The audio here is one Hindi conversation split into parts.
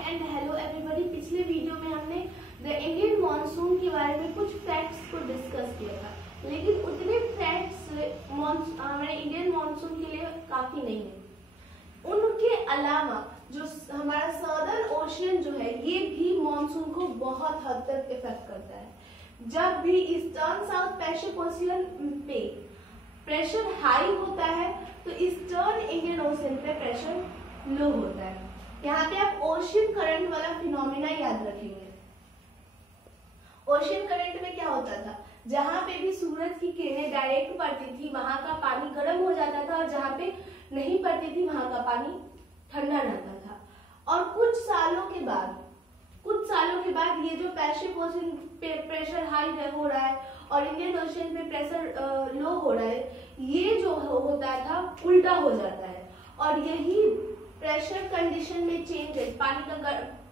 And hello everybody. पिछले वीडियो में हमने द इंडियन मॉनसून के बारे में कुछ फैक्ट्स को डिस्कस किया था, लेकिन उतने फैक्ट्स हमारे इंडियन मॉनसून के लिए काफी नहीं है। उनके अलावा जो हमारा सदर्न ओशियन जो है ये भी मॉनसून को बहुत हद तक इफेक्ट करता है। जब भी ईस्टर्न साउथ पैसिफिक ओशियन पे प्रेशर हाई होता है तो ईस्टर्न इंडियन ओशियन पे प्रेशर लो होता है। यहाँ पे आप ओशियन करंट वाला फिनोमिना याद रखेंगे। ओशियन करंट में क्या होता था, जहां पे भी सूरज की किरणें डायरेक्ट पड़ती थी वहां का पानी गर्म हो जाता था, और जहां पे नहीं पड़ती थी वहां का पानी ठंडा रहता था। और कुछ सालों के बाद ये जो पैसिफिक ओशियन पे प्रेशर हाई हो रहा है और इंडियन ओशियन पे प्रेशर लो हो रहा है, ये जो होता था उल्टा हो जाता है। और यही प्रेशर कंडीशन में चेंजेस, पानी का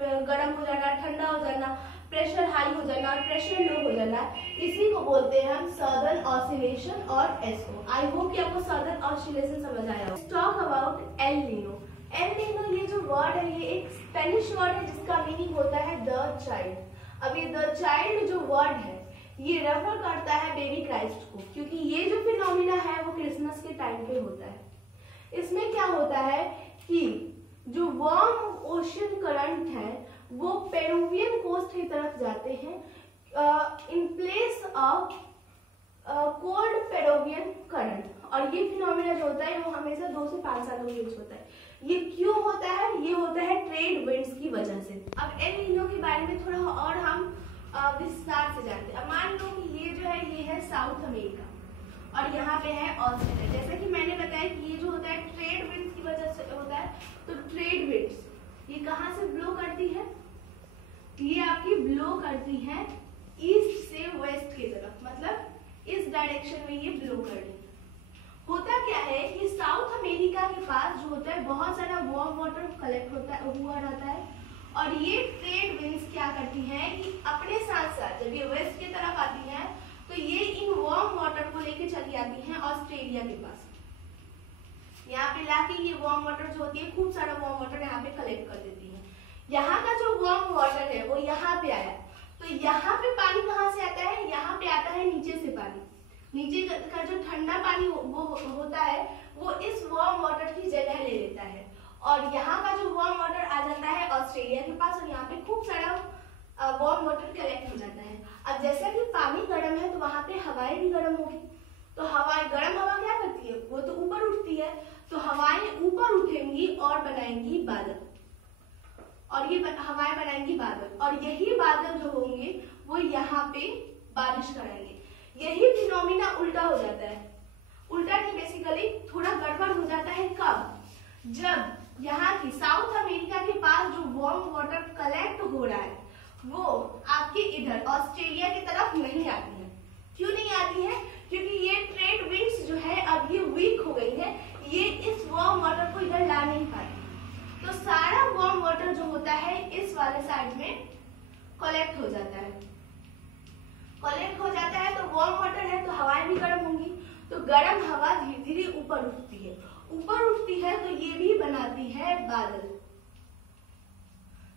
गर्म हो जाना, ठंडा हो जाना, प्रेशर हाई हो जाना और प्रेशर लो हो जाना, इसी को बोलते हैं हम सदर्न ऑसिलेशन और एसओ। आई होप कि आपको सदर्न ऑसिलेशन समझ आया हो। Talk about El Nino. El Nino ये जो वर्ड है ये एक स्पेनिश वर्ड है जिसका मीनिंग होता है द चाइल्ड। अब ये द चाइल्ड जो वर्ड है ये रेफर करता है बेबी क्राइस्ट को, क्योंकि ये जो फिनोमिना है वो क्रिसमस के टाइम पे होता है। इसमें क्या होता है कि जो वार्म ओशियन करंट है वो पेरुवियन कोस्ट की तरफ जाते हैं in place of cold Peruvian current. और ये फिनोमिना जो होता है वो हमेशा 2 से 5 सालों के बीच होता है। ये क्यों होता है? ये होता है ट्रेड विंड्स की वजह से। अब एल नीनो के बारे में थोड़ा और हम विस्तार से जानते हैं। अब मान लो कि ये जो है ये है साउथ अमेरिका और यहाँ पे है ऑस्ट्रेलिया। जैसा कि मैंने बताया कि ये जो होता है ट्रेड विंड्स की वजह से होता है, तो ट्रेड विंड्स ये कहाँ से ब्लो करती है? ये आपकी ब्लो करती है ईस्ट से वेस्ट की तरफ, मतलब इस डायरेक्शन में ये ब्लो कर रही है। होता क्या है कि साउथ अमेरिका के पास जो होता है बहुत सारा वार्म वाटर कलेक्ट हुआ रहता है, और ये ट्रेड विंड्स क्या करती हैं कि अपने साथ साथ जब ये वेस्ट की तरफ आती हैं तो ये इन वार्म वाटर को लेके चली आती हैं ऑस्ट्रेलिया के पास। यहाँ पे लाके ये वार्म वाटर जो होती है, खूब सारा वार्म वाटर यहाँ पे कलेक्ट कर देती है। यहाँ का जो वार्म वाटर है वो यहाँ पे आया, तो यहाँ पे पानी कहाँ से आता है? यहाँ पे आता है नीचे से पानी। नीचे का जो ठंडा पानी वो होता है वो इस वार्म वाटर की जगह ले लेता है, और यहाँ का जो वार्म वाटर आ जाता है ऑस्ट्रेलिया के पास, और यहाँ पे खूब सारा वार्म वाटर कलेक्ट हो जाता है। अब जैसा कि पानी गर्म है तो वहां पे हवाएं भी गर्म होगी, तो हवाएं गर्म हवा क्या करती है? वो तो ऊपर उठती है, तो हवाएं ऊपर उठेंगी और बनाएंगी बादल, और ये हवाएं बनाएंगी बादल, और यही बादल जो होंगे वो यहाँ पे बारिश कराएंगे। यही फिनोमिना उल्टा हो जाता है। उल्टा नहीं, बेसिकली थोड़ा गड़बड़ हो जाता है। कब? जब यहाँ की साउथ अमेरिका के पास जो वार्म वाटर कलेक्ट हो रहा है वो आपके इधर ऑस्ट्रेलिया की तरफ नहीं आती है। क्यों नहीं आती है? क्योंकि ये ट्रेड विंड्स जो है अब ये वीक हो गई है, ये इस वार्म वाटर को इधर ला नहीं पाती, तो सारा वार्म वाटर जो होता है इस वाले साइड में कलेक्ट हो जाता है। कलेक्ट हो जाता है तो वार्म वाटर है तो हवाएं भी गर्म होंगी, तो गर्म हवा धीरे धीरे ऊपर उठती है। ऊपर उठती है तो ये भी बनाती है बादल।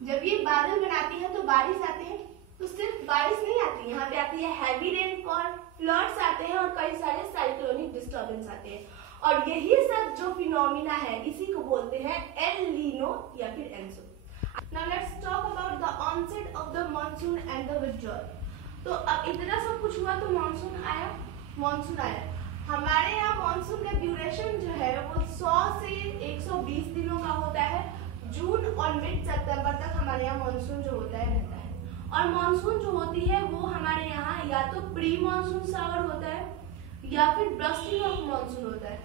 जब ये बादल बनाती है तो बारिश आते हैं, तो सिर्फ बारिश नहीं आती, यहाँ पे आती है हैवी रेनफॉल, फ्लड्स आते हैं और कई सारे साइक्लोनिक डिस्टर्बेंस आते हैं। और यही सब जो फिनोमिना है इसी को बोलते हैं एल नीनो या फिर ENSO. Now let's talk about the onset of the monsoon and the withdrawal. तो अब इतना सब कुछ हुआ तो मानसून आया। हमारे यहाँ मानसून का ड्यूरेशन जो है वो 100 से 120 दिनों का होता है। जून और मिड सितंबर तक हमारे यहाँ मानसून जो होता है रहता है। और मानसून जो होती है वो हमारे यहाँ या तो प्री मानसून शावर होता है या फिर ब्रस्टिंग ऑफ मानसून होता है।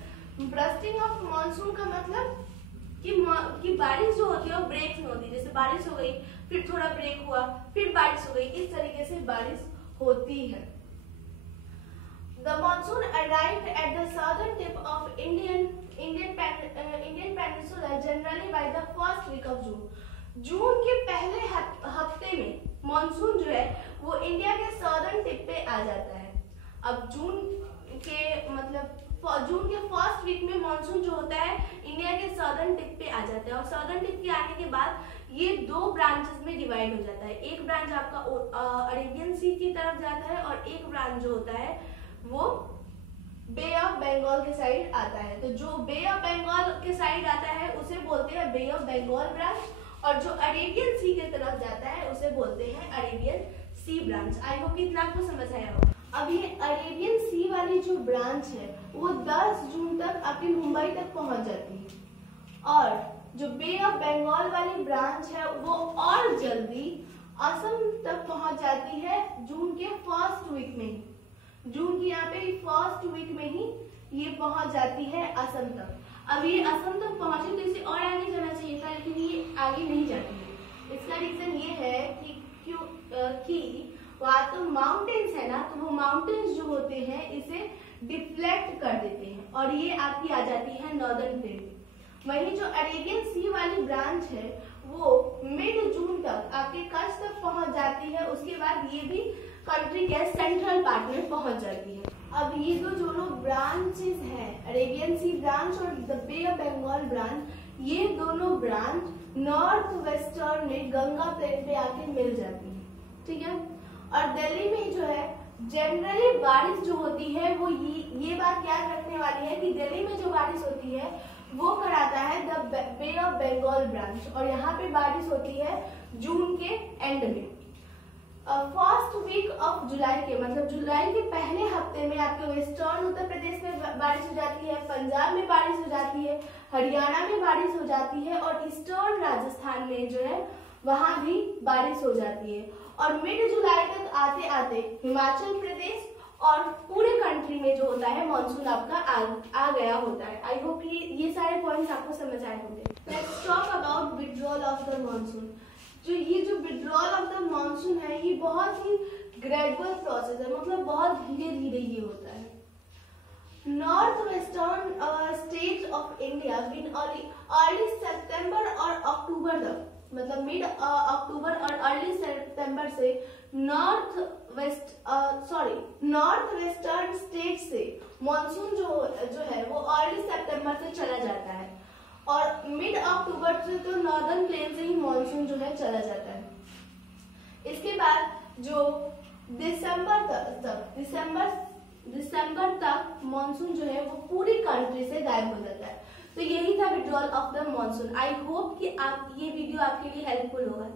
ब्रस्टिंग ऑफ मानसून का मतलब कि बारिश जो होती है वो ब्रेक में होती है। जैसे बारिश हो गई, फिर थोड़ा ब्रेक हुआ, फिर बारिश हो गई, इस तरीके से बारिश होती है। The monsoon arrived at the southern tip of Indian peninsula generally by the first week of June. जून के पहले हफ्ते में मानसून जो है वो इंडिया के सदर्न टिप पे आ जाता है। अब जून के फर्स्ट वीक में मानसून जो होता है इंडिया के सदर्न टिप पे आ जाता है, और सदर्न टिप के आने के बाद ये 2 में डिवाइड हो जाता है। एक ब्रांच आपका अरेबियन सी की तरफ जाता है और एक ब्रांच जो होता है वो बे ऑफ बंगाल के साइड आता है। तो जो बे ऑफ बंगाल के साइड आता है उसे बोलते हैं बे ऑफ बंगाल ब्रांच, और जो अरेबियन सी की तरफ जाता है उसे बोलते हैं Arabian sea branch. I hope इतना आपको समझ आया होगा। अब ये अरेबियन सी वाली जो ब्रांच है वो 10 जून तक आपकी मुंबई तक पहुंच जाती है, और जो बे ऑफ बंगाल वाली ब्रांच है वो और जल्दी असम तक पहुंच जाती है जून के फर्स्ट वीक में ही। जून की यहाँ पे फर्स्ट वीक में ही ये पहुंच जाती है असम तक। अब ये असम तक पहुंची तो इसे और आगे जाना चाहिए था, लेकिन ये आगे नहीं जाती है। इसका रीजन ये है कि वहाँ तो माउंटेन्स है ना, तो वो माउंटेन्स जो होते हैं इसे डिफ्लेक्ट कर देते हैं और ये आपकी आ जाती है नॉर्दर्न प्लेन में। वहीं जो अरेबियन सी वाली ब्रांच है वो मिड जून तक आपके कच्छ तक पहुंच जाती है। उसके बाद ये भी कंट्री के सेंट्रल पार्ट में पहुंच जाती है। अब ये जो दोनों ब्रांचेस हैं, अरेबियन सी ब्रांच और the bay of Bengal branch, ये दोनों ब्रांच नॉर्थ वेस्टर्न में गंगा प्लेन पे आके मिल जाती है, ठीक है। और दिल्ली में जो है जनरली बारिश जो होती है वो ये बात याद रखने वाली है कि दिल्ली में जो बारिश होती है वो कराता है the bay of Bengal branch, और यहाँ पे बारिश होती है जून के एंड में। फर्स्ट वीक ऑफ जुलाई के, मतलब जुलाई के पहले हफ्ते में आपके वेस्टर्न उत्तर प्रदेश में बारिश हो जाती है, पंजाब में बारिश हो जाती है, हरियाणा में बारिश हो जाती है, और ईस्टर्न राजस्थान में जो है वहां भी बारिश हो जाती है। और मिड जुलाई तक आते आते हिमाचल प्रदेश और पूरे कंट्री में जो होता है मानसून आपका आ गया होता है। आई होप ये सारे पॉइंट्स आपको समझ आए होंगे। Let's talk about withdrawal of the monsoon. जो विड्रॉल ऑफ द मानसून है ये बहुत ही ग्रेजुअल प्रोसेस है, मतलब बहुत धीरे धीरे ये होता है। North western states of India in early September और अक्टूबर तक, मतलब मिड अक्टूबर और अर्ली सितंबर से नॉर्थ वेस्टर्न स्टेट से मानसून जो है वो अर्ली सितंबर से चला जाता है, और मिड अक्टूबर से तो नॉर्दर्न प्लेन से ही मानसून जो है चला जाता है। इसके बाद जो दिसंबर तक मानसून जो है वो पूरी कंट्री से गायब हो जाता है। तो यही था withdrawal of the monsoon. I hope कि ये वीडियो आपके लिए हेल्पफुल होगा।